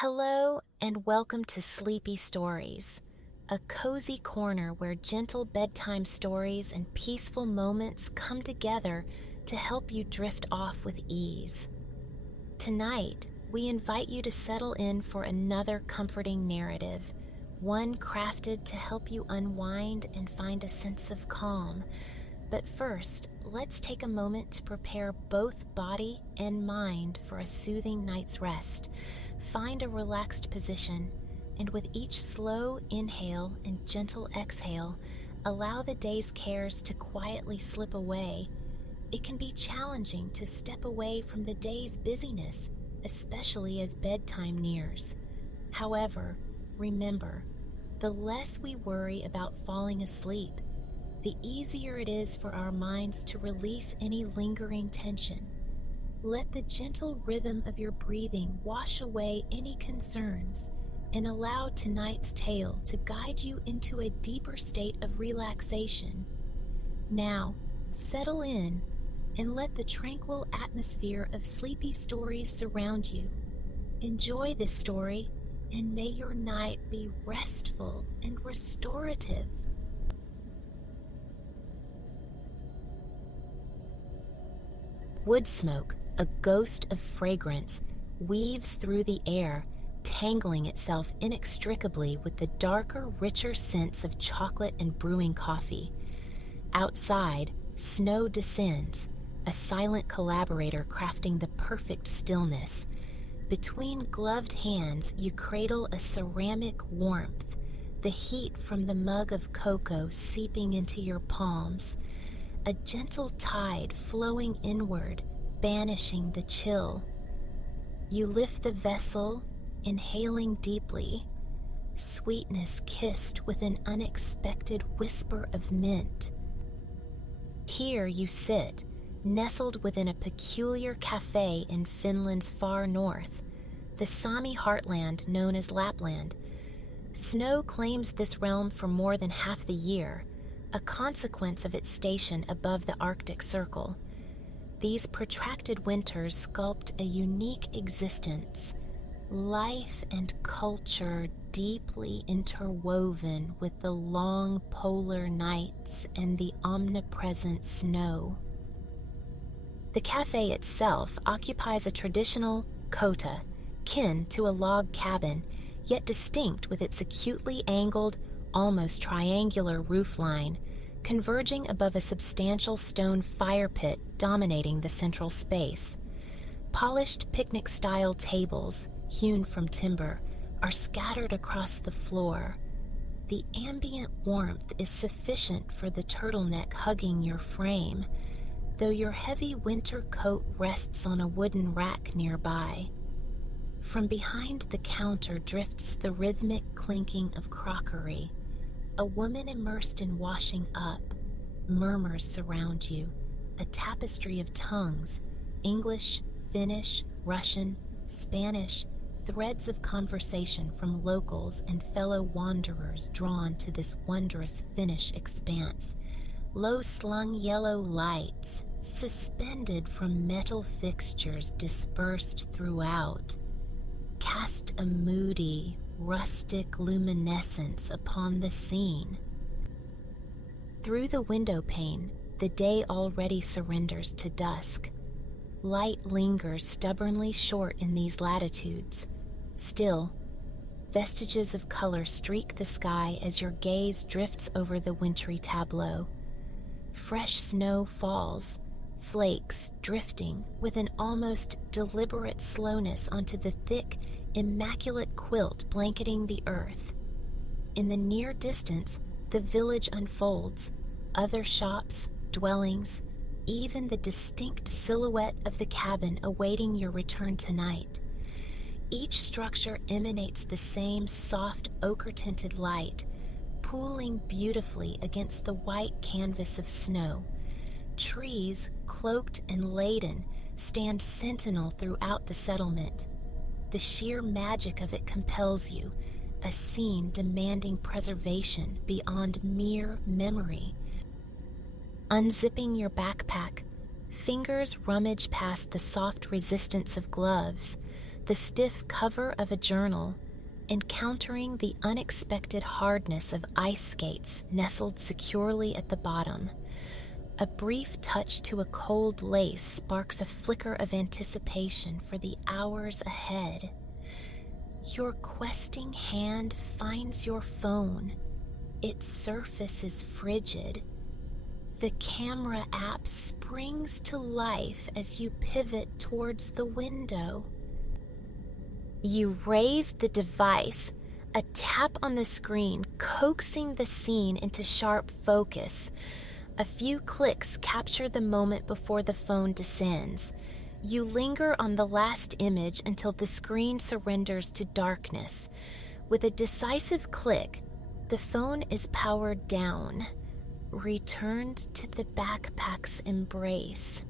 Hello and welcome to Sleepy Stories, a cozy corner where gentle bedtime stories and peaceful moments come together to help you drift off with ease. Tonight, we invite you to settle in for another comforting narrative, one crafted to help you unwind and find a sense of calm. But first, let's take a moment to prepare both body and mind for a soothing night's rest. Find a relaxed position, and with each slow inhale and gentle exhale, allow the day's cares to quietly slip away. It can be challenging to step away from the day's busyness, especially as bedtime nears. However, remember, the less we worry about falling asleep, the easier it is for our minds to release any lingering tension. Let the gentle rhythm of your breathing wash away any concerns and allow tonight's tale to guide you into a deeper state of relaxation. Now, settle in and let the tranquil atmosphere of sleepy stories surround you. Enjoy this story, and may your night be restful and restorative. Wood smoke, a ghost of fragrance, weaves through the air, tangling itself inextricably with the darker, richer scents of chocolate and brewing coffee. Outside, snow descends, a silent collaborator crafting the perfect stillness. Between gloved hands, you cradle a ceramic warmth, the heat from the mug of cocoa seeping into your palms. A gentle tide flowing inward, banishing the chill. You lift the vessel, inhaling deeply, sweetness kissed with an unexpected whisper of mint. Here you sit, nestled within a peculiar cafe in Finland's far north, the Sami heartland known as Lapland. Snow claims this realm for more than half the year, a consequence of its station above the Arctic Circle. These protracted winters sculpt a unique existence, life and culture deeply interwoven with the long polar nights and the omnipresent snow. The cafe itself occupies a traditional kota, kin to a log cabin, yet distinct with its acutely angled, almost triangular roofline, converging above a substantial stone fire pit dominating the central space. Polished picnic-style tables, hewn from timber, are scattered across the floor. The ambient warmth is sufficient for the turtleneck hugging your frame, though your heavy winter coat rests on a wooden rack nearby. From behind the counter drifts the rhythmic clinking of crockery. A woman immersed in washing up. Murmurs surround you, a tapestry of tongues, English, Finnish, Russian, Spanish, threads of conversation from locals and fellow wanderers drawn to this wondrous Finnish expanse. Low-slung yellow lights, suspended from metal fixtures dispersed throughout, cast a moody, rustic luminescence upon the scene. Through the window pane, the day already surrenders to dusk. Light lingers stubbornly short in these latitudes. Still, vestiges of color streak the sky as your gaze drifts over the wintry tableau. Fresh snow falls, flakes drifting with an almost deliberate slowness onto the thick, immaculate quilt blanketing the earth. In the near distance, the village unfolds, other shops, dwellings, even the distinct silhouette of the cabin awaiting your return tonight. Each structure emanates the same soft ochre-tinted light, pooling beautifully against the white canvas of snow. Trees, cloaked and laden, stand sentinel throughout the settlement. The sheer magic of it compels you, a scene demanding preservation beyond mere memory. Unzipping your backpack, fingers rummage past the soft resistance of gloves, the stiff cover of a journal, encountering the unexpected hardness of ice skates nestled securely at the bottom. A brief touch to a cold lace sparks a flicker of anticipation for the hours ahead. Your questing hand finds your phone. Its surface is frigid. The camera app springs to life as you pivot towards the window. You raise the device, a tap on the screen coaxing the scene into sharp focus. A few clicks capture the moment before the phone descends. You linger on the last image until the screen surrenders to darkness. With a decisive click, the phone is powered down, returned to the backpack's embrace.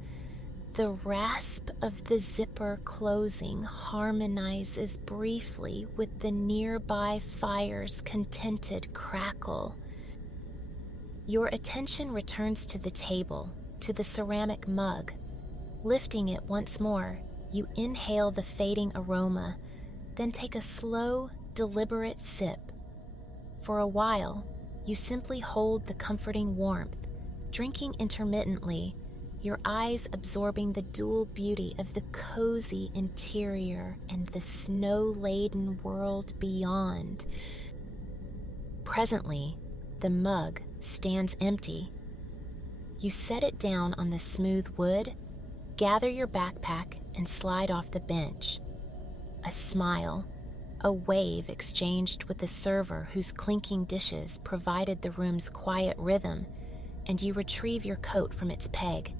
The rasp of the zipper closing harmonizes briefly with the nearby fire's contented crackle. Your attention returns to the table, to the ceramic mug. Lifting it once more, you inhale the fading aroma, then take a slow, deliberate sip. For a while, you simply hold the comforting warmth, drinking intermittently, your eyes absorbing the dual beauty of the cozy interior and the snow-laden world beyond. Presently, the mug stands empty. You set it down on the smooth wood, gather your backpack, and slide off the bench. A smile, a wave exchanged with the server whose clinking dishes provided the room's quiet rhythm, and you retrieve your coat from its peg.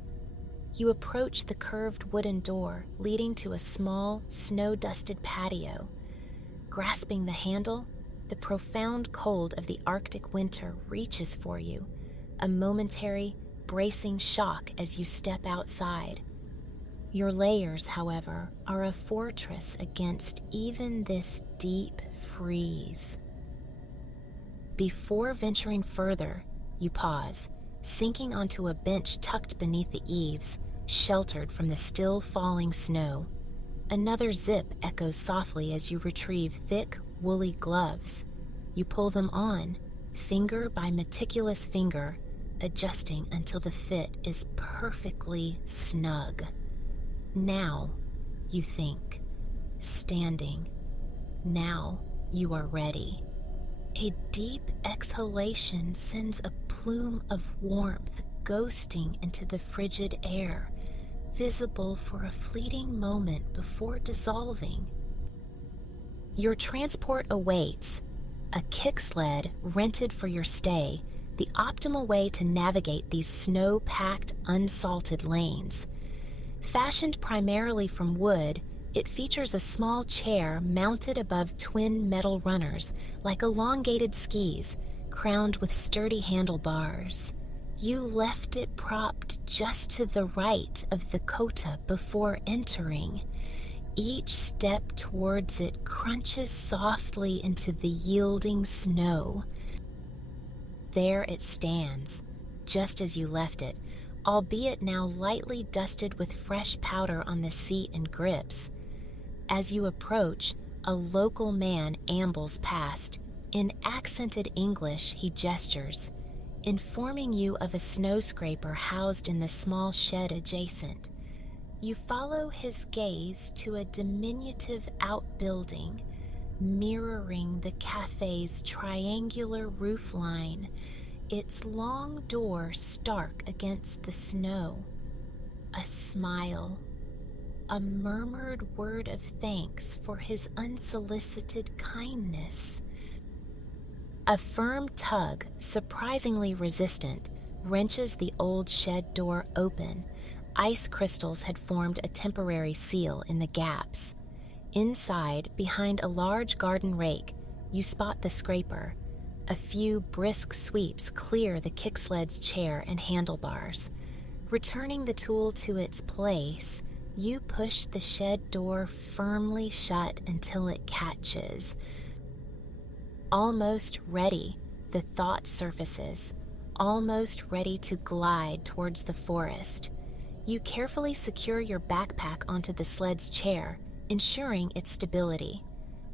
You approach the curved wooden door leading to a small, snow-dusted patio. Grasping the handle, the profound cold of the Arctic winter reaches for you, a momentary, bracing shock as you step outside. Your layers, however, are a fortress against even this deep freeze. Before venturing further, you pause, sinking onto a bench tucked beneath the eaves, sheltered from the still falling snow. Another zip echoes softly as you retrieve thick, woolly gloves. You pull them on, finger by meticulous finger, adjusting until the fit is perfectly snug. Now, you think, standing. Now you are ready. A deep exhalation sends a plume of warmth ghosting into the frigid air, visible for a fleeting moment before dissolving. Your transport awaits, a kick sled rented for your stay, the optimal way to navigate these snow-packed, unsalted lanes. Fashioned primarily from wood, it features a small chair mounted above twin metal runners, like elongated skis, crowned with sturdy handlebars. You left it propped just to the right of the kota before entering. Each step towards it crunches softly into the yielding snow. There it stands, just as you left it, albeit now lightly dusted with fresh powder on the seat and grips. As you approach, a local man ambles past. In accented English, he gestures, informing you of a snow scraper housed in the small shed adjacent. You follow his gaze to a diminutive outbuilding, mirroring the cafe's triangular roofline, its long door stark against the snow. A smile, a murmured word of thanks for his unsolicited kindness. A firm tug, surprisingly resistant, wrenches the old shed door open. Ice crystals had formed a temporary seal in the gaps. Inside, behind a large garden rake, you spot the scraper. A few brisk sweeps clear the kicksled's chair and handlebars. Returning the tool to its place, you push the shed door firmly shut until it catches. Almost ready, the thought surfaces, almost ready to glide towards the forest. You carefully secure your backpack onto the sled's chair, ensuring its stability.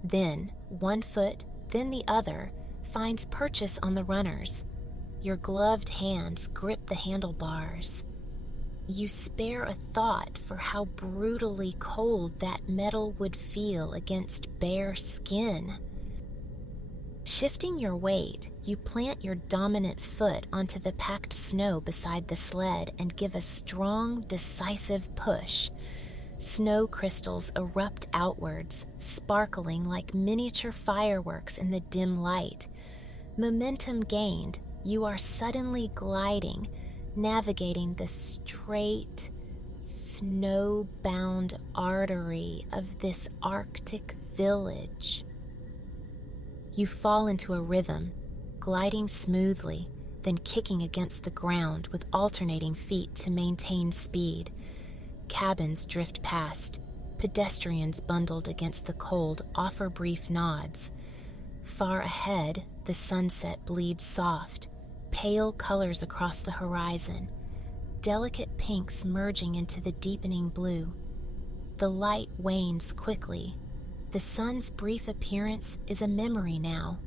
Then, one foot, then the other, finds purchase on the runners. Your gloved hands grip the handlebars. You spare a thought for how brutally cold that metal would feel against bare skin. Shifting your weight, you plant your dominant foot onto the packed snow beside the sled and give a strong, decisive push. Snow crystals erupt outwards, sparkling like miniature fireworks in the dim light. Momentum gained, you are suddenly gliding, navigating the straight, snow-bound artery of this Arctic village. You fall into a rhythm, gliding smoothly, then kicking against the ground with alternating feet to maintain speed. Cabins drift past. Pedestrians bundled against the cold offer brief nods. Far ahead, the sunset bleeds soft, pale colors across the horizon, delicate pinks merging into the deepening blue. The light wanes quickly. The sun's brief appearance is a memory now.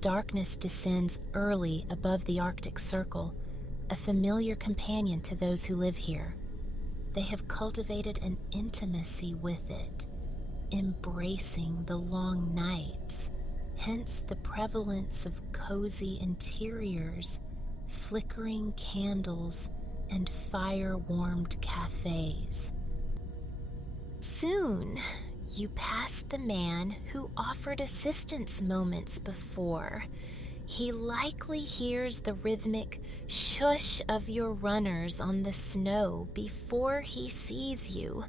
Darkness descends early above the Arctic Circle, a familiar companion to those who live here. They have cultivated an intimacy with it, embracing the long nights, hence the prevalence of cozy interiors, flickering candles, and fire-warmed cafes. Soon, you pass the man who offered assistance moments before. He likely hears the rhythmic shush of your runners on the snow before he sees you.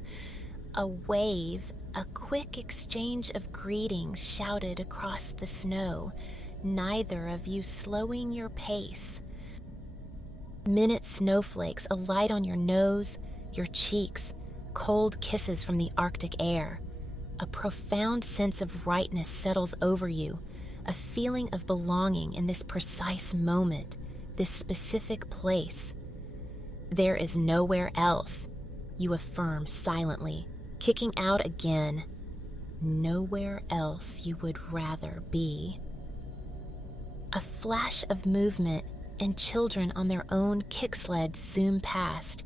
A wave, a quick exchange of greetings shouted across the snow, neither of you slowing your pace. Minute snowflakes alight on your nose, your cheeks, cold kisses from the Arctic air. A profound sense of rightness settles over you, a feeling of belonging in this precise moment, this specific place. There is nowhere else, you affirm silently, kicking out again. Nowhere else you would rather be. A flash of movement and children on their own kick sleds zoom past,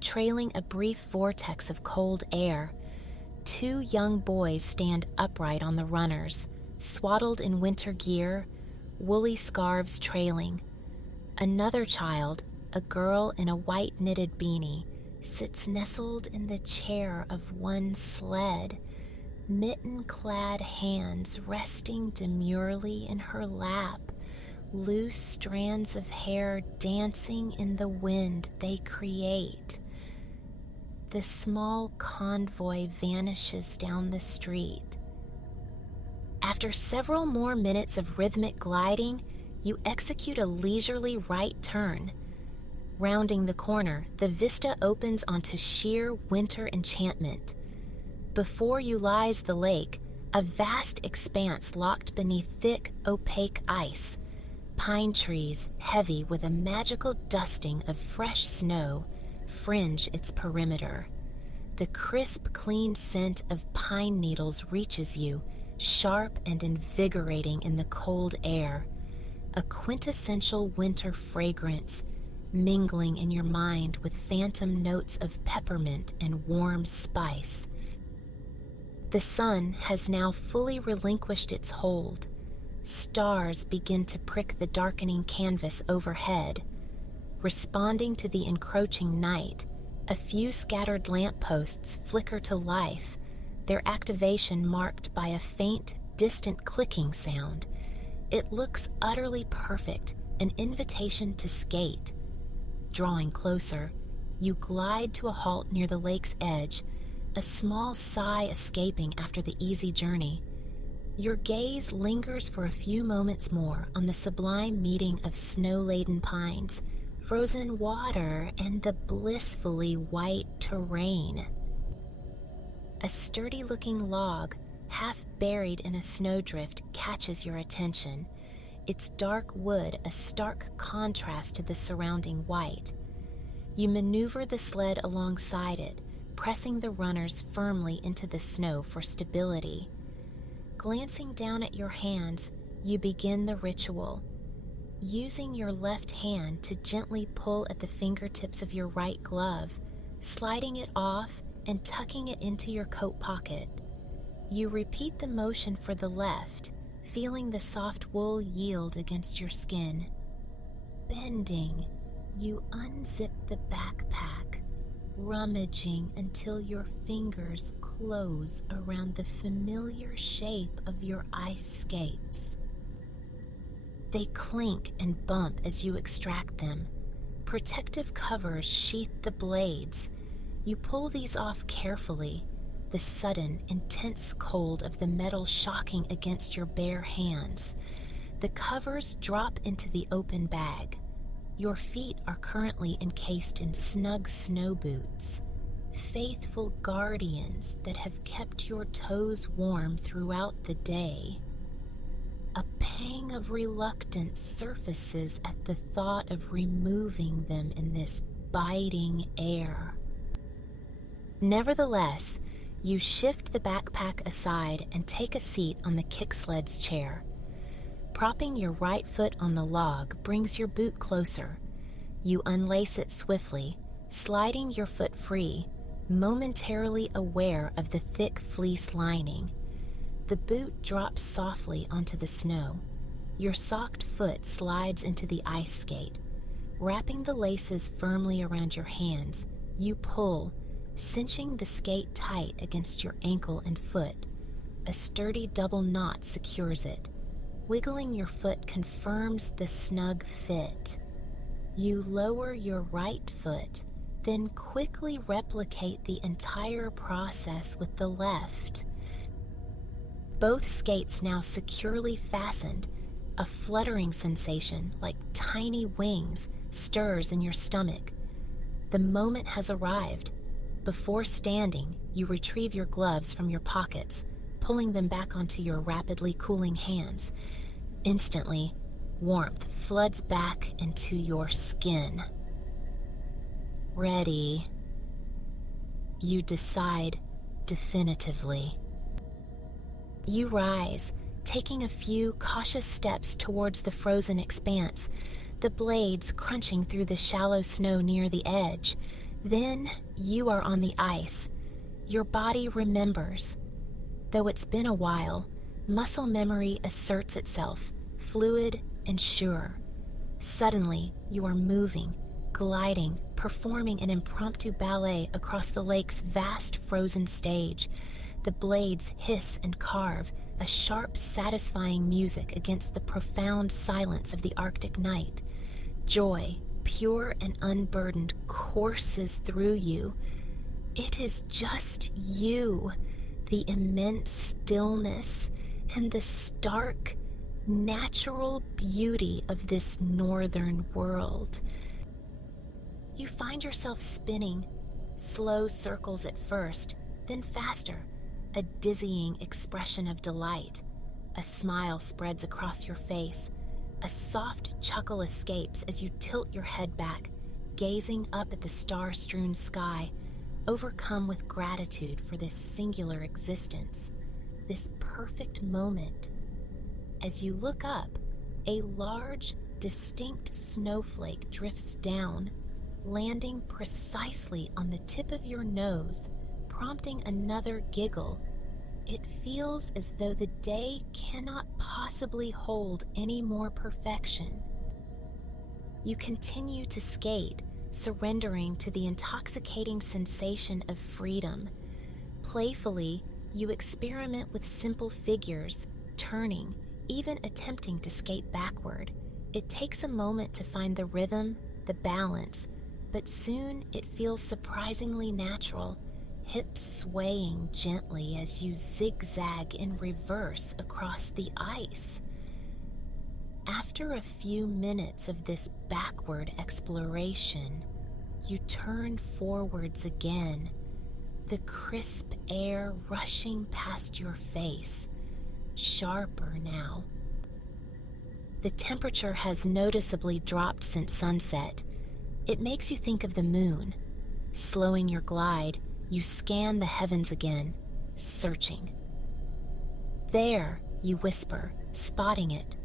trailing a brief vortex of cold air. Two young boys stand upright on the runners, swaddled in winter gear, woolly scarves trailing. Another child, a girl in a white knitted beanie, sits nestled in the chair of one sled, mitten-clad hands resting demurely in her lap, loose strands of hair dancing in the wind they create. The small convoy vanishes down the street. After several more minutes of rhythmic gliding, you execute a leisurely right turn. Rounding the corner, the vista opens onto sheer winter enchantment. Before you lies the lake, a vast expanse locked beneath thick, opaque ice. Pine trees, heavy with a magical dusting of fresh snow, fringe its perimeter. The crisp, clean scent of pine needles reaches you, sharp and invigorating in the cold air. A quintessential winter fragrance, mingling in your mind with phantom notes of peppermint and warm spice. The sun has now fully relinquished its hold. Stars begin to prick the darkening canvas overhead. Responding to the encroaching night, a few scattered lampposts flicker to life, their activation marked by a faint, distant clicking sound. It looks utterly perfect, an invitation to skate. Drawing closer, you glide to a halt near the lake's edge, a small sigh escaping after the easy journey. Your gaze lingers for a few moments more on the sublime meeting of snow-laden pines, frozen water, and the blissfully white terrain. A sturdy-looking log, half buried in a snowdrift, catches your attention, its dark wood a stark contrast to the surrounding white. You maneuver the sled alongside it, pressing the runners firmly into the snow for stability. Glancing down at your hands, you begin the ritual. Using your left hand to gently pull at the fingertips of your right glove, sliding it off and tucking it into your coat pocket. You repeat the motion for the left, feeling the soft wool yield against your skin. Bending, you unzip the backpack, rummaging until your fingers close around the familiar shape of your ice skates. They clink and bump as you extract them. Protective covers sheath the blades. You pull these off carefully, the sudden, intense cold of the metal shocking against your bare hands. The covers drop into the open bag. Your feet are currently encased in snug snow boots, faithful guardians that have kept your toes warm throughout the day. A pang of reluctance surfaces at the thought of removing them in this biting air. Nevertheless, you shift the backpack aside and take a seat on the kick-sled's chair. Propping your right foot on the log brings your boot closer. You unlace it swiftly, sliding your foot free, momentarily aware of the thick fleece lining. The boot drops softly onto the snow. Your socked foot slides into the ice skate. Wrapping the laces firmly around your hands, you pull, cinching the skate tight against your ankle and foot. A sturdy double knot secures it. Wiggling your foot confirms the snug fit. You lower your right foot, then quickly replicate the entire process with the left. Both skates now securely fastened. A fluttering sensation, like tiny wings, stirs in your stomach. The moment has arrived. Before standing, you retrieve your gloves from your pockets, pulling them back onto your rapidly cooling hands. Instantly, warmth floods back into your skin. Ready, you decide definitively. You rise, taking a few cautious steps towards the frozen expanse, the blades crunching through the shallow snow near the edge. Then you are on the ice. Your body remembers. Though it's been a while, muscle memory asserts itself, fluid and sure. Suddenly, you are moving, gliding, performing an impromptu ballet across the lake's vast frozen stage. The blades hiss and carve, a sharp, satisfying music against the profound silence of the Arctic night. Joy, pure and unburdened, courses through you. It is just you, the immense stillness, and the stark, natural beauty of this northern world. You find yourself spinning, slow circles at first, then faster, a dizzying expression of delight. A smile spreads across your face. A soft chuckle escapes as you tilt your head back, gazing up at the star-strewn sky, overcome with gratitude for this singular existence, this perfect moment. As you look up, a large, distinct snowflake drifts down, landing precisely on the tip of your nose, prompting another giggle. It feels as though the day cannot possibly hold any more perfection. You continue to skate, surrendering to the intoxicating sensation of freedom. Playfully, you experiment with simple figures, turning, even attempting to skate backward. It takes a moment to find the rhythm, the balance, but soon it feels surprisingly natural, hips swaying gently as you zigzag in reverse across the ice. After a few minutes of this backward exploration, you turn forwards again, the crisp air rushing past your face, sharper now. The temperature has noticeably dropped since sunset. It makes you think of the moon. Slowing your glide, You scan the heavens again, searching. There, you whisper, spotting it,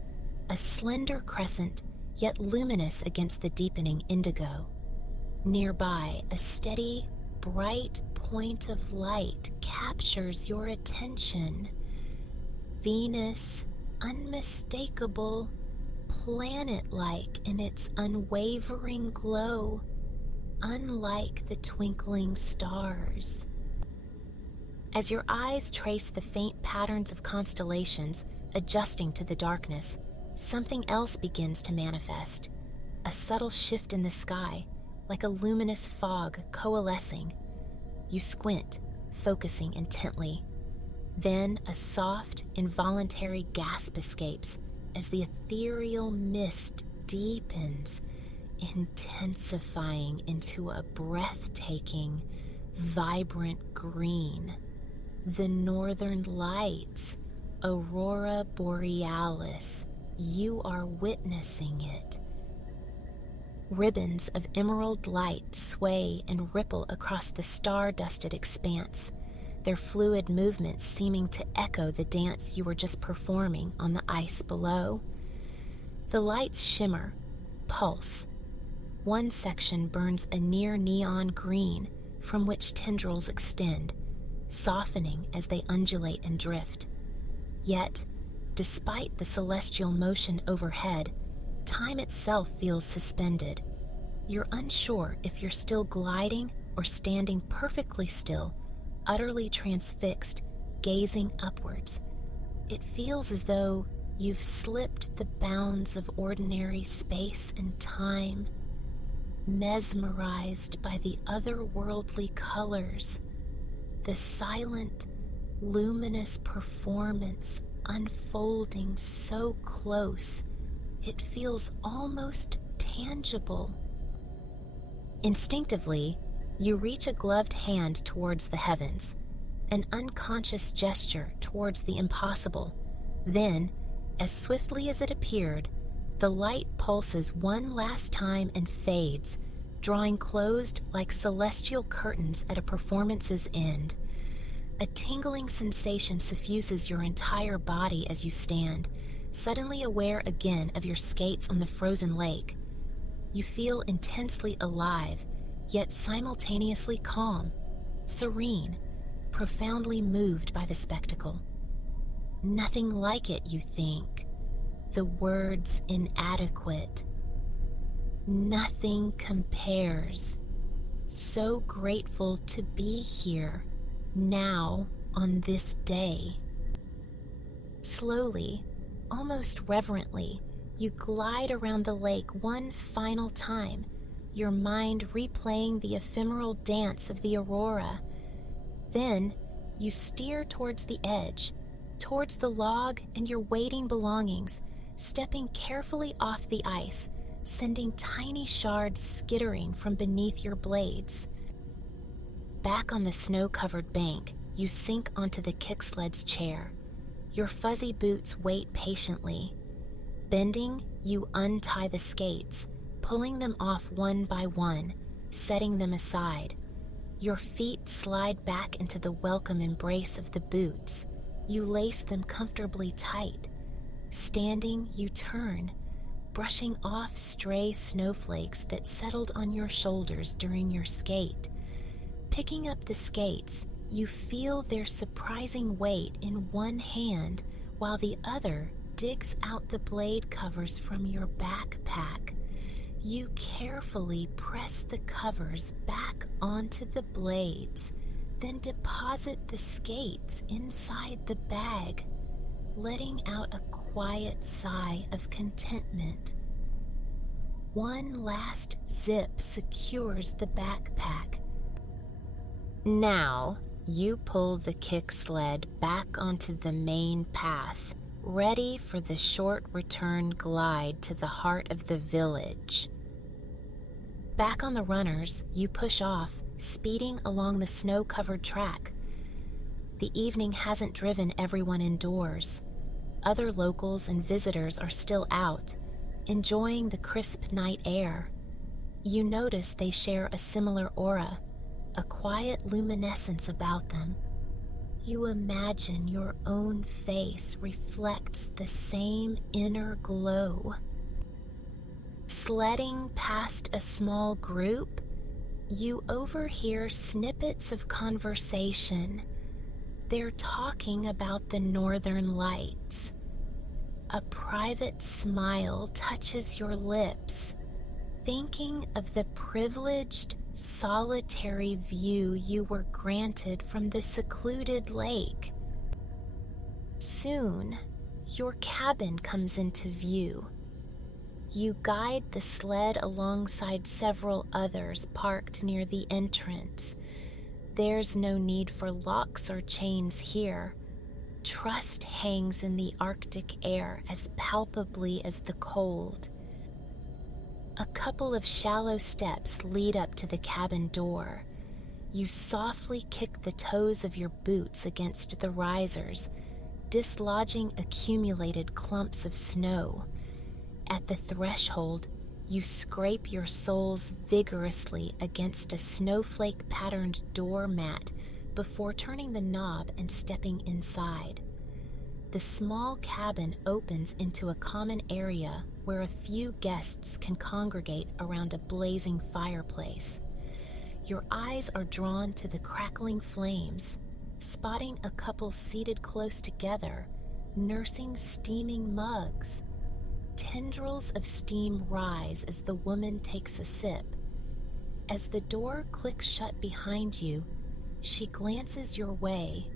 a slender crescent, yet luminous against the deepening indigo. Nearby, a steady, bright point of light captures your attention. Venus, unmistakable, planet-like in its unwavering glow, unlike the twinkling stars. As your eyes trace the faint patterns of constellations adjusting to the darkness, something else begins to manifest, a subtle shift in the sky, like a luminous fog coalescing. You squint, focusing intently. Then a soft, involuntary gasp escapes as the ethereal mist deepens, intensifying into a breathtaking, vibrant green. The northern lights, Aurora Borealis. You are witnessing it. Ribbons of emerald light sway and ripple across the star-dusted expanse, their fluid movements seeming to echo the dance you were just performing on the ice below. The lights shimmer, pulse. One section burns a near neon green from which tendrils extend, softening as they undulate and drift. Yet, despite the celestial motion overhead, time itself feels suspended. You're unsure if you're still gliding or standing perfectly still, utterly transfixed, gazing upwards. It feels as though you've slipped the bounds of ordinary space and time, mesmerized by the otherworldly colors, the silent, luminous performance unfolding so close, it feels almost tangible. Instinctively, you reach a gloved hand towards the heavens, an unconscious gesture towards the impossible. Then, as swiftly as it appeared, the light pulses one last time and fades, drawing closed like celestial curtains at a performance's end. A tingling sensation suffuses your entire body as you stand, suddenly aware again of your skates on the frozen lake. You feel intensely alive, yet simultaneously calm, serene, profoundly moved by the spectacle. Nothing like it, you think. The words inadequate. Nothing compares. So grateful to be here, now, on this day. Slowly, almost reverently, you glide around the lake one final time, your mind replaying the ephemeral dance of the aurora. Then, you steer towards the edge, towards the log and your waiting belongings, stepping carefully off the ice, sending tiny shards skittering from beneath your blades. Back on the snow-covered bank, you sink onto the kicksled's chair. Your fuzzy boots wait patiently. Bending, you untie the skates, pulling them off one by one, setting them aside. Your feet slide back into the welcome embrace of the boots. You lace them comfortably tight. Standing, you turn, brushing off stray snowflakes that settled on your shoulders during your skate. Picking up the skates, you feel their surprising weight in one hand while the other digs out the blade covers from your backpack. You carefully press the covers back onto the blades, then deposit the skates inside the bag, letting out a quiet sigh of contentment. One last zip secures the backpack. Now, you pull the kick sled back onto the main path, ready for the short return glide to the heart of the village. Back on the runners, you push off, speeding along the snow-covered track. The evening hasn't driven everyone indoors. Other locals and visitors are still out, enjoying the crisp night air. You notice they share a similar aura, a quiet luminescence about them. You imagine your own face reflects the same inner glow. Sledding past a small group, you overhear snippets of conversation. They're talking about the northern lights. A private smile touches your lips, thinking of the privileged, solitary view you were granted from the secluded lake. Soon, your cabin comes into view. You guide the sled alongside several others parked near the entrance. There's no need for locks or chains here. Trust hangs in the Arctic air as palpably as the cold. A couple of shallow steps lead up to the cabin door. You softly kick the toes of your boots against the risers, dislodging accumulated clumps of snow. At the threshold, you scrape your soles vigorously against a snowflake-patterned doormat before turning the knob and stepping inside. The small cabin opens into a common area where a few guests can congregate around a blazing fireplace. Your eyes are drawn to the crackling flames, spotting a couple seated close together, nursing steaming mugs. Tendrils of steam rise as the woman takes a sip. As the door clicks shut behind you, she glances your way,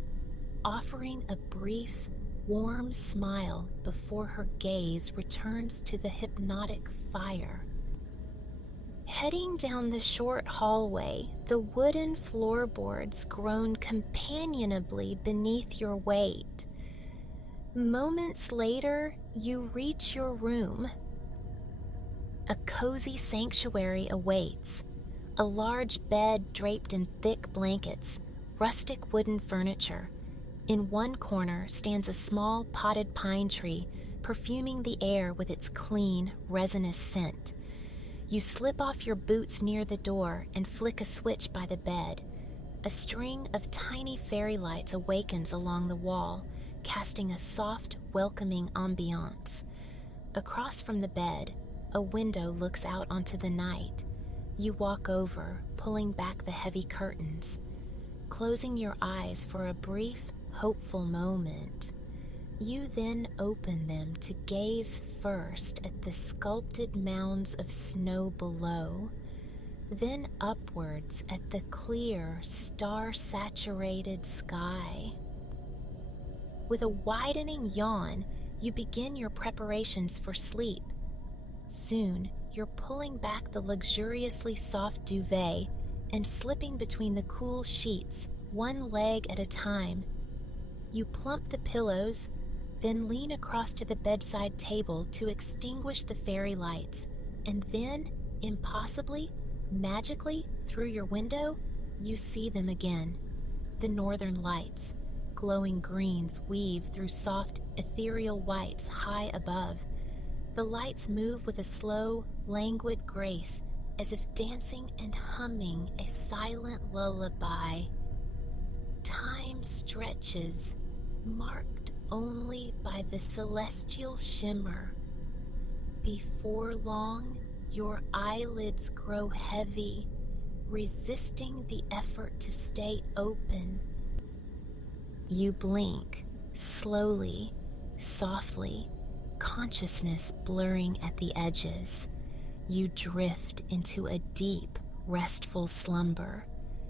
offering a brief, warm smile before her gaze returns to the hypnotic fire. Heading down the short hallway, the wooden floorboards groan companionably beneath your weight. Moments later, you reach your room. A cozy sanctuary awaits. A large bed draped in thick blankets, rustic wooden furniture. In one corner stands a small potted pine tree, perfuming the air with its clean, resinous scent. You slip off your boots near the door and flick a switch by the bed. A string of tiny fairy lights awakens along the wall, casting a soft, welcoming ambiance. Across from the bed, a window looks out onto the night. You walk over, pulling back the heavy curtains, closing your eyes for a brief, hopeful moment. You then open them to gaze first at the sculpted mounds of snow below, then upwards at the clear, star-saturated sky. With a widening yawn, you begin your preparations for sleep. Soon, you're pulling back the luxuriously soft duvet and slipping between the cool sheets, one leg at a time. You plump the pillows, then lean across to the bedside table to extinguish the fairy lights, and then, impossibly, magically, through your window, you see them again. The northern lights, glowing greens weave through soft, ethereal whites high above. The lights move with a slow, languid grace, as if dancing and humming a silent lullaby. Time stretches, marked only by the celestial shimmer. Before long, your eyelids grow heavy, resisting the effort to stay open. You blink, slowly, softly, consciousness blurring at the edges. You drift into a deep, restful slumber,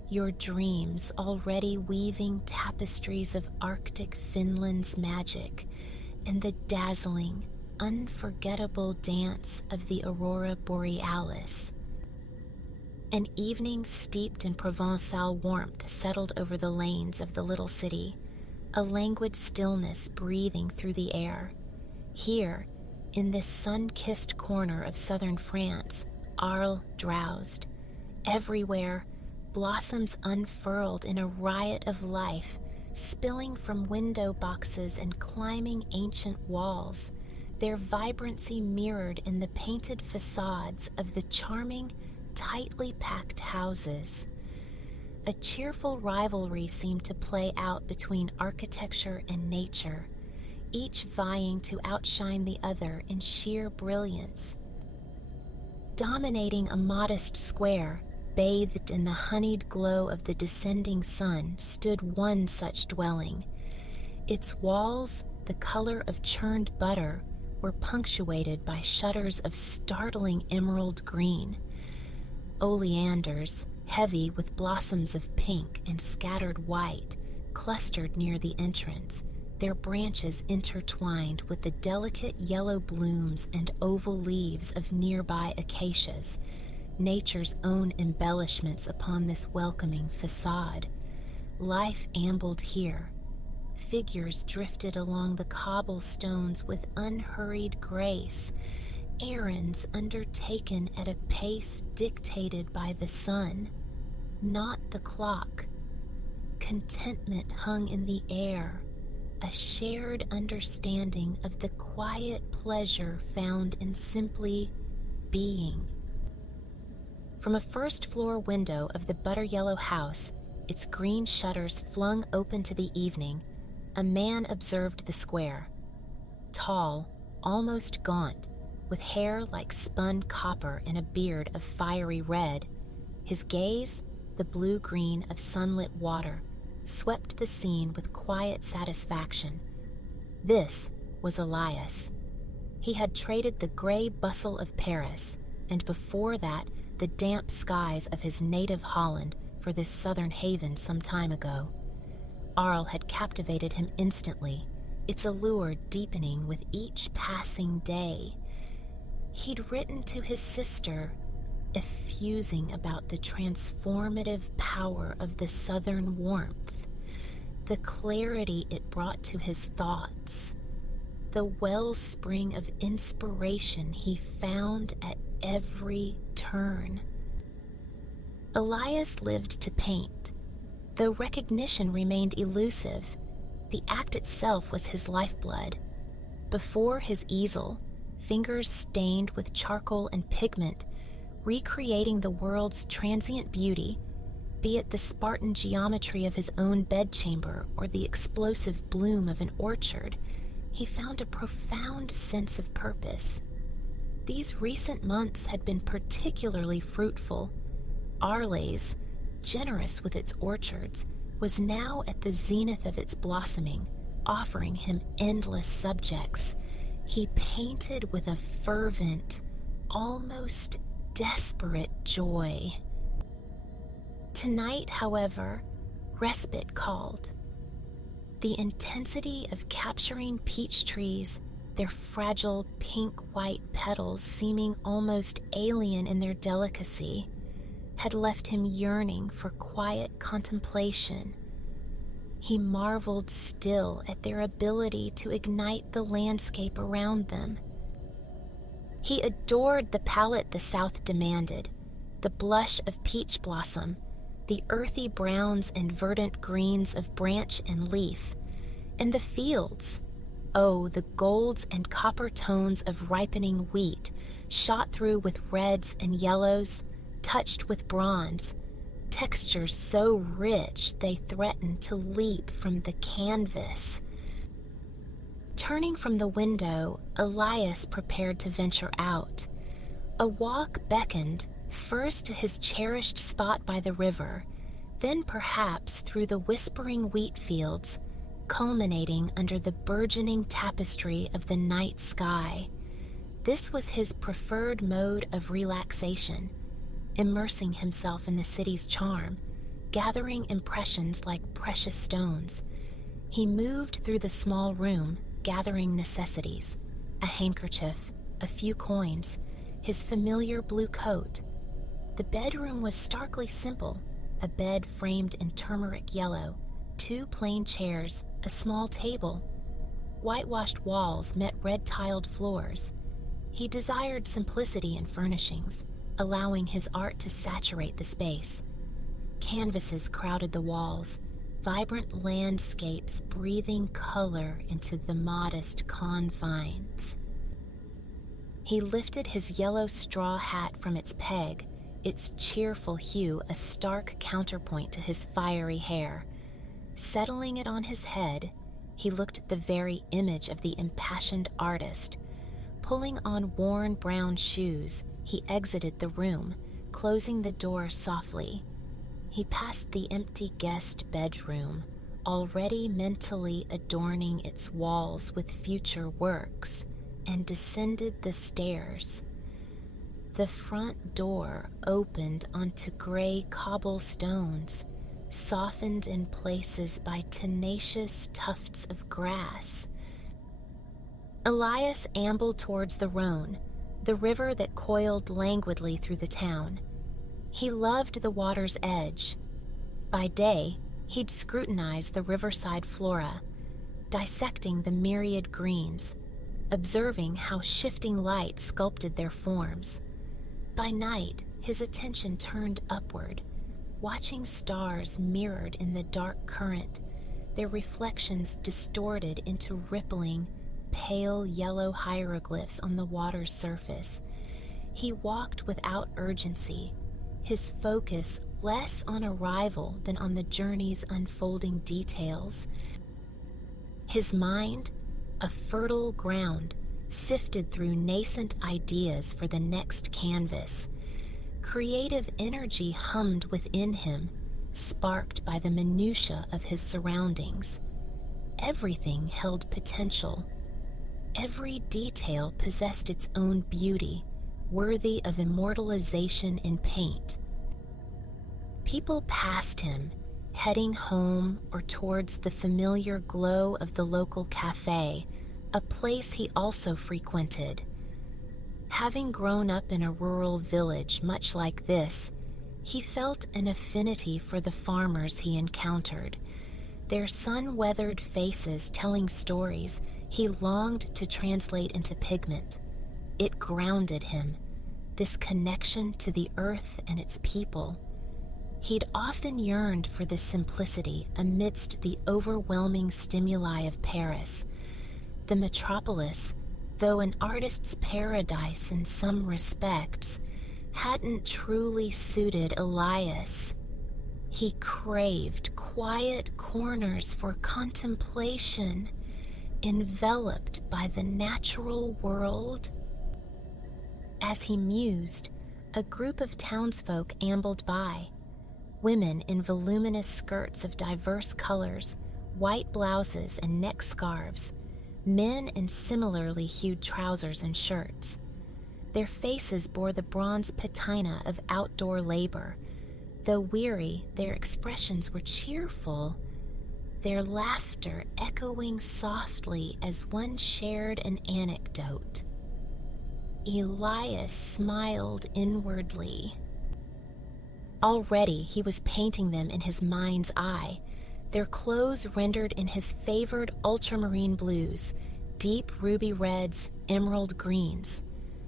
your dreams already weaving tapestries of Arctic Finland's magic and the dazzling, unforgettable dance of the aurora borealis. An evening steeped in Provençal warmth settled over the lanes of the little city, a languid stillness breathing through the air. Here, in this sun-kissed corner of southern France, Arles drowsed. Everywhere, blossoms unfurled in a riot of life, spilling from window boxes and climbing ancient walls, their vibrancy mirrored in the painted facades of the charming, tightly packed houses. A cheerful rivalry seemed to play out between architecture and nature, each vying to outshine the other in sheer brilliance. Dominating a modest square, bathed in the honeyed glow of the descending sun, stood one such dwelling. Its walls, the color of churned butter, were punctuated by shutters of startling emerald green. Oleanders, heavy with blossoms of pink and scattered white, clustered near the entrance, their branches intertwined with the delicate yellow blooms and oval leaves of nearby acacias, nature's own embellishments upon this welcoming facade. Life ambled here. Figures drifted along the cobblestones with unhurried grace, errands undertaken at a pace dictated by the sun, not the clock. Contentment hung in the air, a shared understanding of the quiet pleasure found in simply being. From a first-floor window of the butter-yellow house, its green shutters flung open to the evening, a man observed the square. Tall, almost gaunt, with hair like spun copper and a beard of fiery red, his gaze, the blue-green of sunlit water, swept the scene with quiet satisfaction. This was Elias. He had traded the gray bustle of Paris, and before that, the damp skies of his native Holland for this southern haven some time ago. Arles had captivated him instantly, its allure deepening with each passing day. He'd written to his sister, effusing about the transformative power of the southern warmth, the clarity it brought to his thoughts, the wellspring of inspiration he found at every turn. Elias lived to paint. Though recognition remained elusive, the act itself was his lifeblood. Before his easel, fingers stained with charcoal and pigment, recreating the world's transient beauty, be it the Spartan geometry of his own bedchamber or the explosive bloom of an orchard, he found a profound sense of purpose. These recent months had been particularly fruitful. Arles, generous with its orchards, was now at the zenith of its blossoming, offering him endless subjects. He painted with a fervent, almost desperate joy. Tonight, however, respite called. The intensity of capturing peach trees, their fragile pink-white petals seeming almost alien in their delicacy, had left him yearning for quiet contemplation. He marveled still at their ability to ignite the landscape around them. He adored the palette the South demanded, the blush of peach blossom, the earthy browns and verdant greens of branch and leaf, and the fields. Oh, the golds and copper tones of ripening wheat, shot through with reds and yellows, touched with bronze, textures so rich they threatened to leap from the canvas. Turning from the window, Elias prepared to venture out. A walk beckoned, first to his cherished spot by the river, then perhaps through the whispering wheat fields, culminating under the burgeoning tapestry of the night sky. This was his preferred mode of relaxation, immersing himself in the city's charm, gathering impressions like precious stones. He moved through the small room, gathering necessities, a handkerchief, a few coins, his familiar blue coat. The bedroom was starkly simple, a bed framed in turmeric yellow, 2 plain chairs, a small table. Whitewashed walls met red-tiled floors. He desired simplicity in furnishings, allowing his art to saturate the space. Canvases crowded the walls, vibrant landscapes breathing color into the modest confines. He lifted his yellow straw hat from its peg, its cheerful hue a stark counterpoint to his fiery hair. Settling it on his head, he looked the very image of the impassioned artist. Pulling on worn brown shoes, he exited the room, closing the door softly. He passed the empty guest bedroom, already mentally adorning its walls with future works, and descended the stairs. The front door opened onto gray cobblestones, softened in places by tenacious tufts of grass. Elias ambled towards the Rhone, the river that coiled languidly through the town. He loved the water's edge. By day, he'd scrutinize the riverside flora, dissecting the myriad greens, observing how shifting light sculpted their forms. By night, his attention turned upward, watching stars mirrored in the dark current, their reflections distorted into rippling, pale yellow hieroglyphs on the water's surface. He walked without urgency, his focus less on arrival than on the journey's unfolding details. His mind, a fertile ground, sifted through nascent ideas for the next canvas. Creative energy hummed within him, sparked by the minutiae of his surroundings. Everything held potential. Every detail possessed its own beauty, worthy of immortalization in paint. People passed him, heading home or towards the familiar glow of the local cafe, a place he also frequented. Having grown up in a rural village much like this, he felt an affinity for the farmers he encountered, their sun-weathered faces telling stories he longed to translate into pigment. It grounded him, this connection to the earth and its people. He'd often yearned for this simplicity amidst the overwhelming stimuli of Paris. The metropolis, though an artist's paradise in some respects, hadn't truly suited Elias. He craved quiet corners for contemplation, enveloped by the natural world. As he mused, a group of townsfolk ambled by. Women in voluminous skirts of diverse colors, white blouses and neck scarves, men in similarly hued trousers and shirts. Their faces bore the bronze patina of outdoor labor. Though weary, their expressions were cheerful, their laughter echoing softly as one shared an anecdote. Elias smiled inwardly. Already he was painting them in his mind's eye, their clothes rendered in his favored ultramarine blues, deep ruby reds, emerald greens.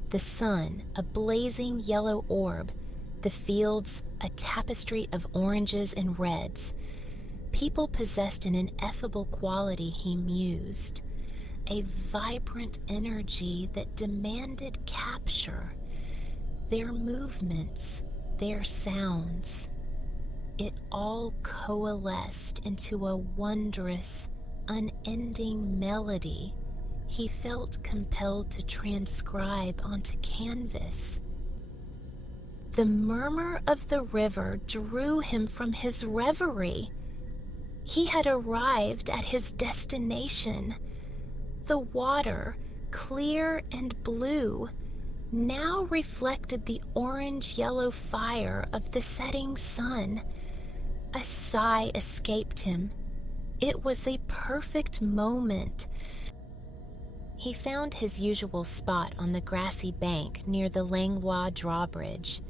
The sun, a blazing yellow orb, the fields, a tapestry of oranges and reds. People possessed an ineffable quality, he mused, a vibrant energy that demanded capture. Their movements, their sounds, it all coalesced into a wondrous, unending melody he felt compelled to transcribe onto canvas. The murmur of the river drew him from his reverie. He had arrived at his destination. The water, clear and blue, now reflected the orange-yellow fire of the setting sun. A sigh escaped him. It was a perfect moment. He found his usual spot on the grassy bank near the Langlois drawbridge.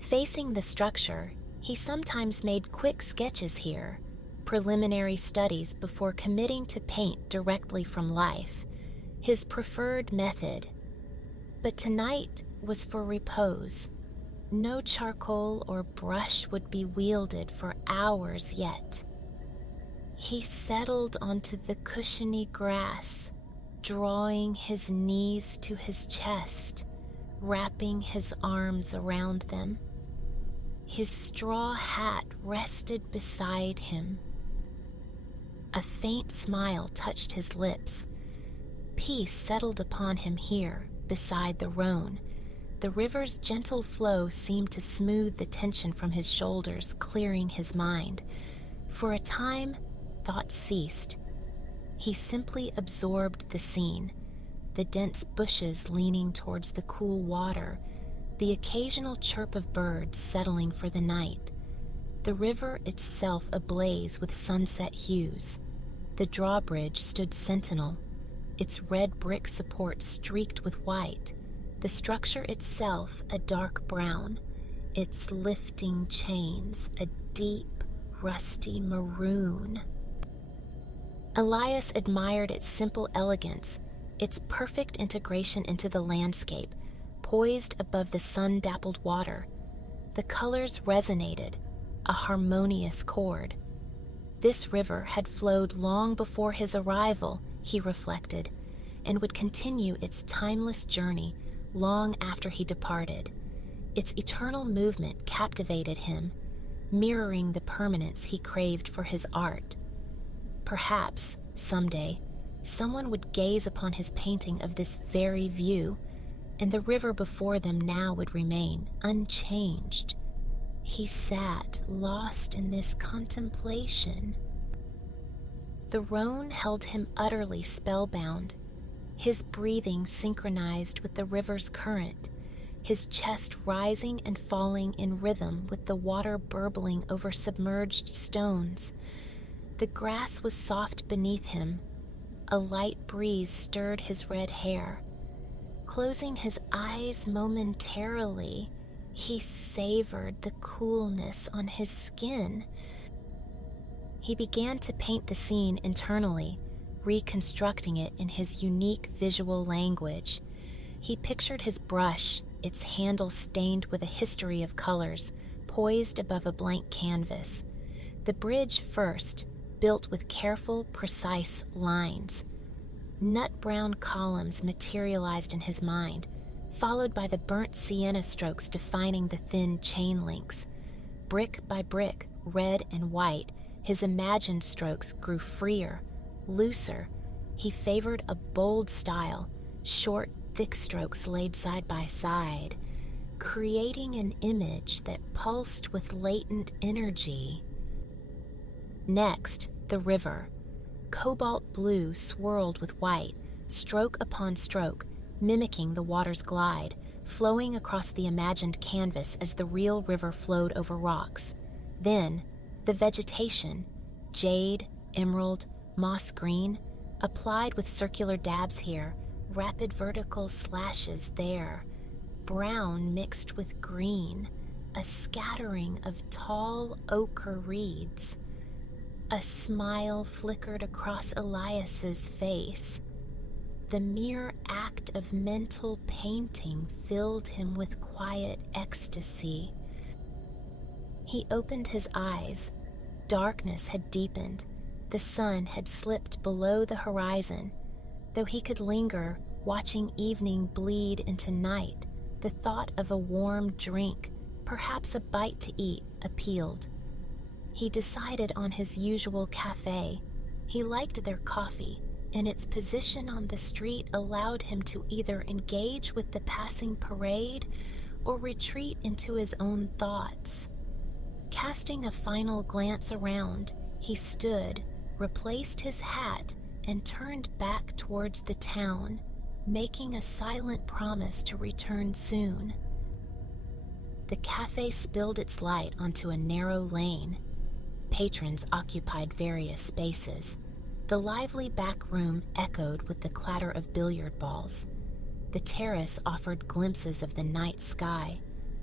Facing the structure, he sometimes made quick sketches here, preliminary studies before committing to paint directly from life, his preferred method. But tonight was for repose. No charcoal or brush would be wielded for hours yet. He settled onto the cushiony grass, drawing his knees to his chest, wrapping his arms around them. His straw hat rested beside him. A faint smile touched his lips. Peace settled upon him here, beside the Rhone. The river's gentle flow seemed to smooth the tension from his shoulders, clearing his mind. For a time, thought ceased. He simply absorbed the scene, the dense bushes leaning towards the cool water, the occasional chirp of birds settling for the night, the river itself ablaze with sunset hues. The drawbridge stood sentinel, its red brick support streaked with white, the structure itself a dark brown, its lifting chains a deep, rusty maroon. Elias admired its simple elegance, its perfect integration into the landscape, poised above the sun-dappled water. The colors resonated, a harmonious chord. This river had flowed long before his arrival, he reflected, and would continue its timeless journey long after he departed. Its eternal movement captivated him, mirroring the permanence he craved for his art. Perhaps, someday, someone would gaze upon his painting of this very view, and the river before them now would remain unchanged. He sat, lost in this contemplation. The Rhone held him utterly spellbound, his breathing synchronized with the river's current, his chest rising and falling in rhythm with the water burbling over submerged stones. The grass was soft beneath him. A light breeze stirred his red hair. Closing his eyes momentarily, he savored the coolness on his skin. He began to paint the scene internally, reconstructing it in his unique visual language. He pictured his brush, its handle stained with a history of colors, poised above a blank canvas. The bridge first, built with careful, precise lines. Nut-brown columns materialized in his mind, followed by the burnt sienna strokes defining the thin chain links. Brick by brick, red and white, his imagined strokes grew freer, looser. He favored a bold style, short, thick strokes laid side by side, creating an image that pulsed with latent energy. Next, the river. Cobalt blue swirled with white, stroke upon stroke, mimicking the water's glide, flowing across the imagined canvas as the real river flowed over rocks. Then, the vegetation, jade, emerald, moss green, applied with circular dabs here, rapid vertical slashes there, brown mixed with green, a scattering of tall ochre reeds. A smile flickered across Elias's face. The mere act of mental painting filled him with quiet ecstasy. He opened his eyes. Darkness had deepened. The sun had slipped below the horizon. Though he could linger, watching evening bleed into night, the thought of a warm drink, perhaps a bite to eat, appealed. He decided on his usual cafe. He liked their coffee, and its position on the street allowed him to either engage with the passing parade or retreat into his own thoughts. Casting a final glance around, he stood, replaced his hat, and turned back towards the town, making a silent promise to return soon. The cafe spilled its light onto a narrow lane. Patrons occupied various spaces. The lively back room echoed with the clatter of billiard balls. The terrace offered glimpses of the night sky,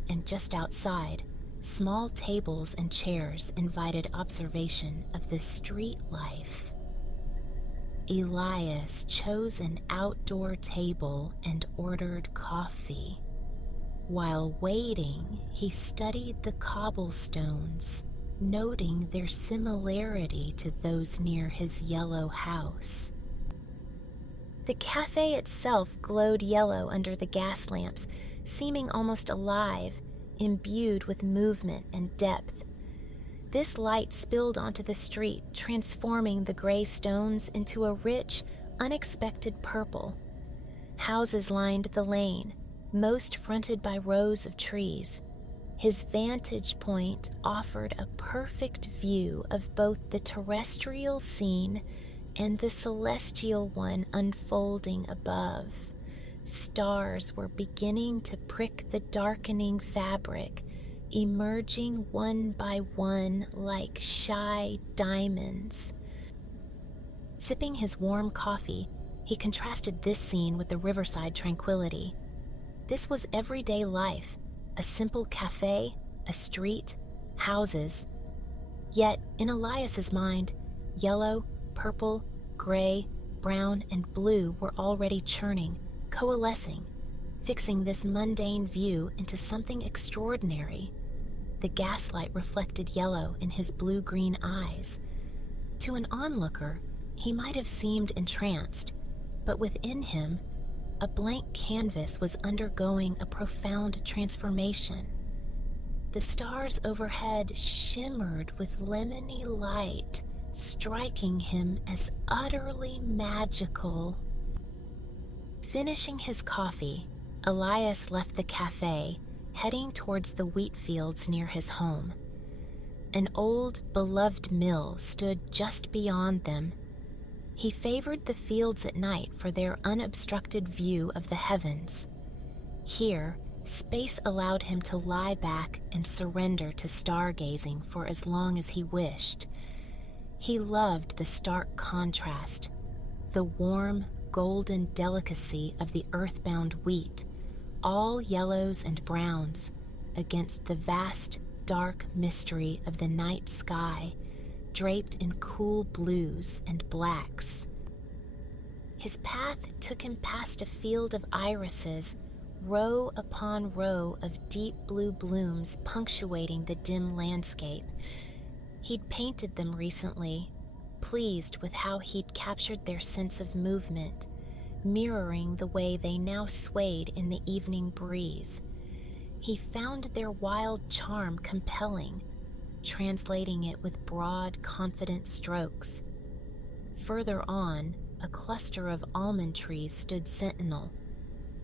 and just outside, small tables and chairs invited observation of the street life. Elias chose an outdoor table and ordered coffee. While waiting, he studied the cobblestones, noting their similarity to those near his yellow house. The cafe itself glowed yellow under the gas lamps, seeming almost alive, imbued with movement and depth. This light spilled onto the street, transforming the gray stones into a rich, unexpected purple. Houses lined the lane, most fronted by rows of trees. His vantage point offered a perfect view of both the terrestrial scene and the celestial one unfolding above. Stars were beginning to prick the darkening fabric, emerging one by one like shy diamonds. Sipping his warm coffee, he contrasted this scene with the riverside tranquility. This was everyday life, a simple cafe, a street, houses. Yet, in Elias's mind, yellow, purple, gray, brown, and blue were already churning, coalescing, fixing this mundane view into something extraordinary. The gaslight reflected yellow in his blue-green eyes. To an onlooker, he might have seemed entranced, but within him, a blank canvas was undergoing a profound transformation. The stars overhead shimmered with lemony light, striking him as utterly magical. Finishing his coffee, Elias left the cafe, heading towards the wheat fields near his home. An old, beloved mill stood just beyond them. He favored the fields at night for their unobstructed view of the heavens. Here, space allowed him to lie back and surrender to stargazing for as long as he wished. He loved the stark contrast, the warm, golden delicacy of the earthbound wheat, all yellows and browns, against the vast, dark mystery of the night sky, draped in cool blues and blacks. His path took him past a field of irises, row upon row of deep blue blooms punctuating the dim landscape. He'd painted them recently, pleased with how he'd captured their sense of movement, mirroring the way they now swayed in the evening breeze. He found their wild charm compelling, translating it with broad, confident strokes. Further on, a cluster of almond trees stood sentinel.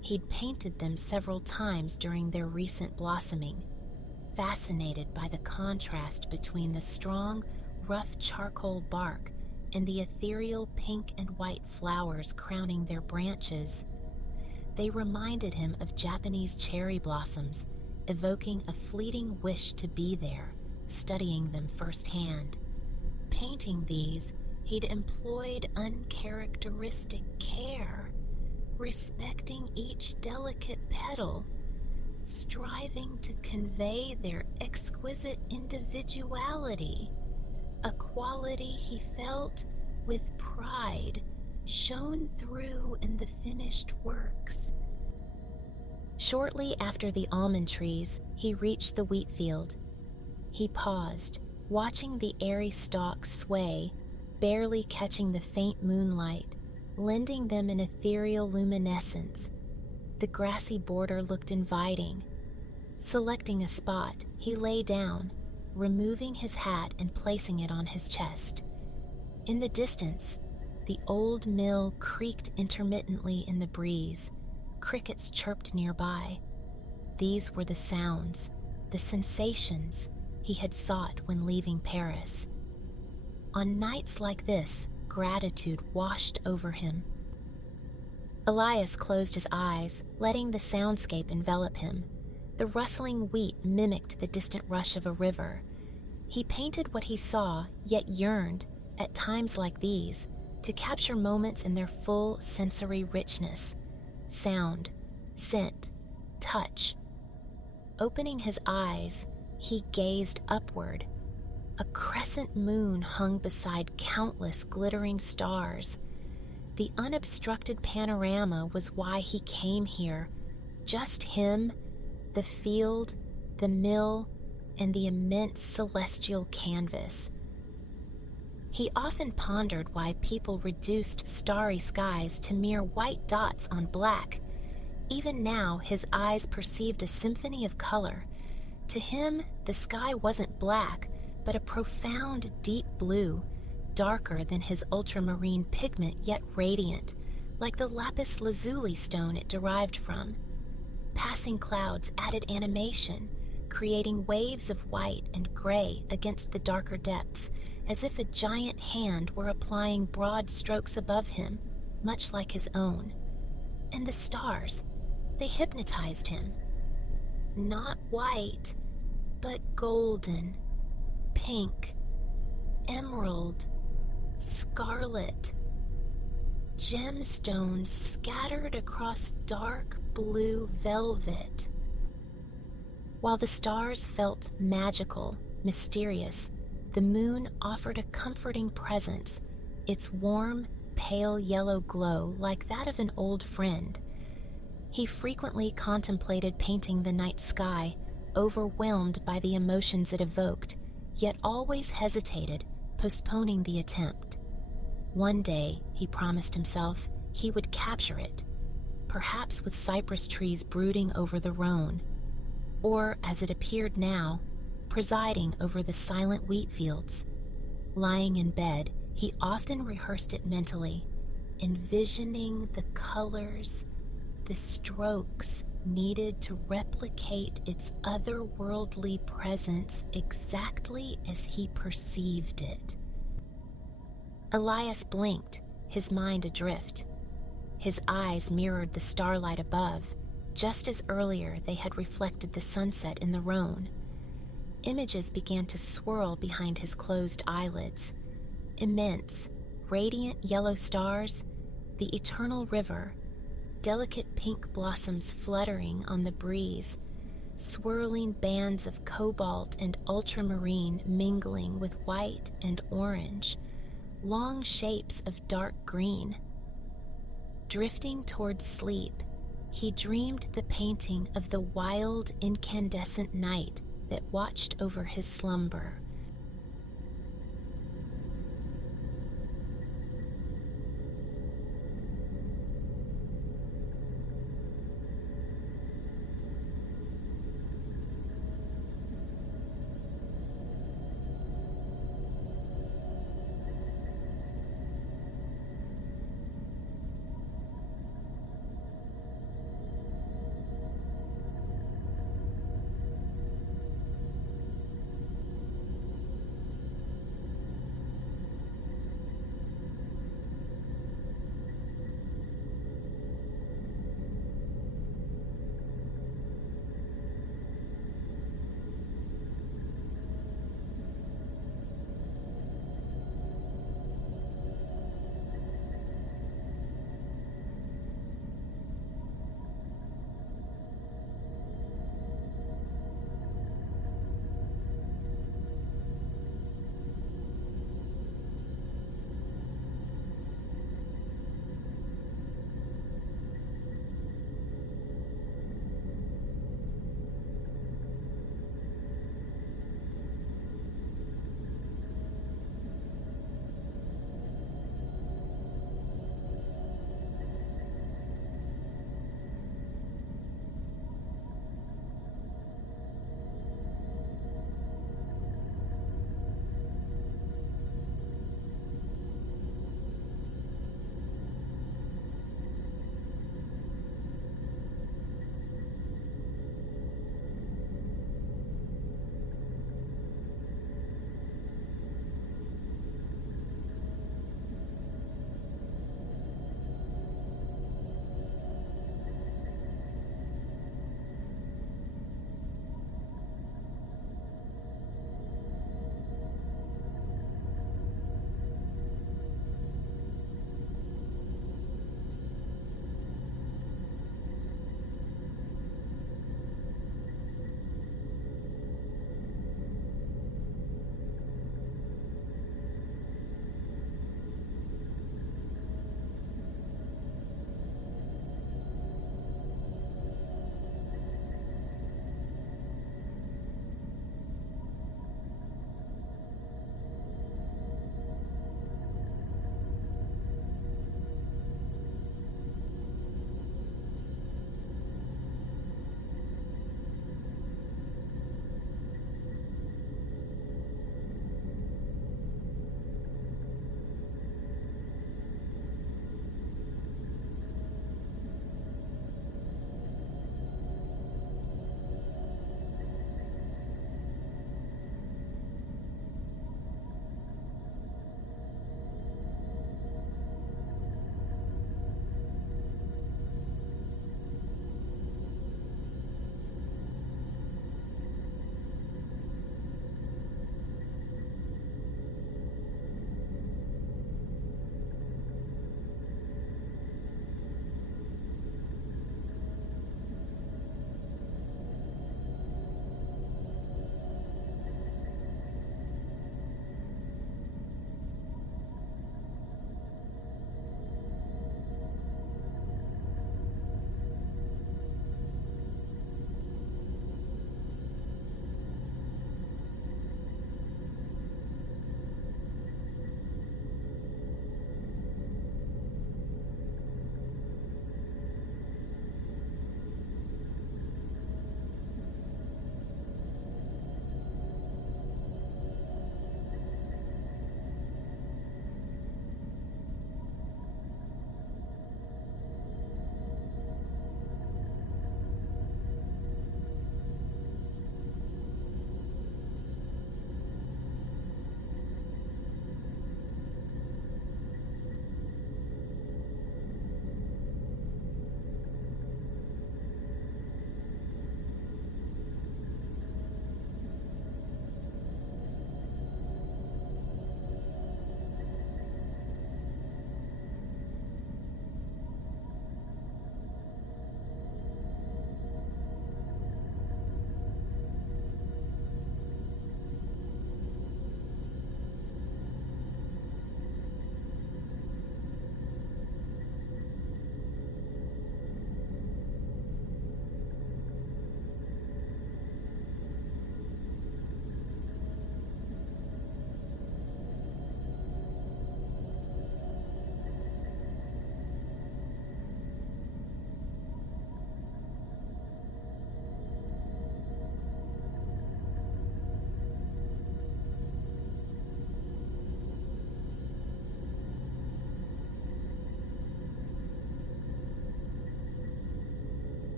He'd painted them several times during their recent blossoming, fascinated by the contrast between the strong, rough charcoal bark and the ethereal pink and white flowers crowning their branches. They reminded him of Japanese cherry blossoms, evoking a fleeting wish to be there, studying them firsthand. Painting these, he'd employed uncharacteristic care, respecting each delicate petal, striving to convey their exquisite individuality, a quality he felt with pride shone through in the finished works. Shortly after the almond trees, he reached the wheat field. He paused, watching the airy stalks sway, barely catching the faint moonlight, lending them an ethereal luminescence. The grassy border looked inviting. Selecting a spot, he lay down, removing his hat and placing it on his chest. In the distance, the old mill creaked intermittently in the breeze. Crickets chirped nearby. These were the sounds, the sensations he had sought when leaving Paris. On nights like this, gratitude washed over him. Elias closed his eyes, letting the soundscape envelop him. The rustling wheat mimicked the distant rush of a river. He painted what he saw, yet yearned, at times like these, to capture moments in their full sensory richness. Sound, scent, touch. Opening his eyes, he gazed upward. A crescent moon hung beside countless glittering stars. The unobstructed panorama was why he came here. Just him, the field, the mill, and the immense celestial canvas. He often pondered why people reduced starry skies to mere white dots on black. Even now, his eyes perceived a symphony of color, To him, the sky wasn't black, but a profound deep blue, darker than his ultramarine pigment yet radiant, like the lapis lazuli stone it derived from. Passing clouds added animation, creating waves of white and gray against the darker depths, as if a giant hand were applying broad strokes above him, much like his own. And the stars, they hypnotized him. Not white, but golden, pink, emerald, scarlet, gemstones scattered across dark blue velvet. While the stars felt magical, mysterious, the moon offered a comforting presence, its warm, pale yellow glow like that of an old friend. He frequently contemplated painting the night sky, overwhelmed by the emotions it evoked, yet always hesitated, postponing the attempt. One day, he promised himself, he would capture it, perhaps with cypress trees brooding over the Rhone, or, as it appeared now, presiding over the silent wheat fields. Lying in bed, he often rehearsed it mentally, envisioning the colors, the strokes needed to replicate its otherworldly presence exactly as he perceived it. Elias blinked, his mind adrift. His eyes mirrored the starlight above, just as earlier they had reflected the sunset in the Rhone. Images began to swirl behind his closed eyelids. Immense, radiant yellow stars, the eternal river, delicate pink blossoms fluttering on the breeze, swirling bands of cobalt and ultramarine mingling with white and orange, long shapes of dark green. Drifting toward sleep, he dreamed the painting of the wild, incandescent night that watched over his slumber.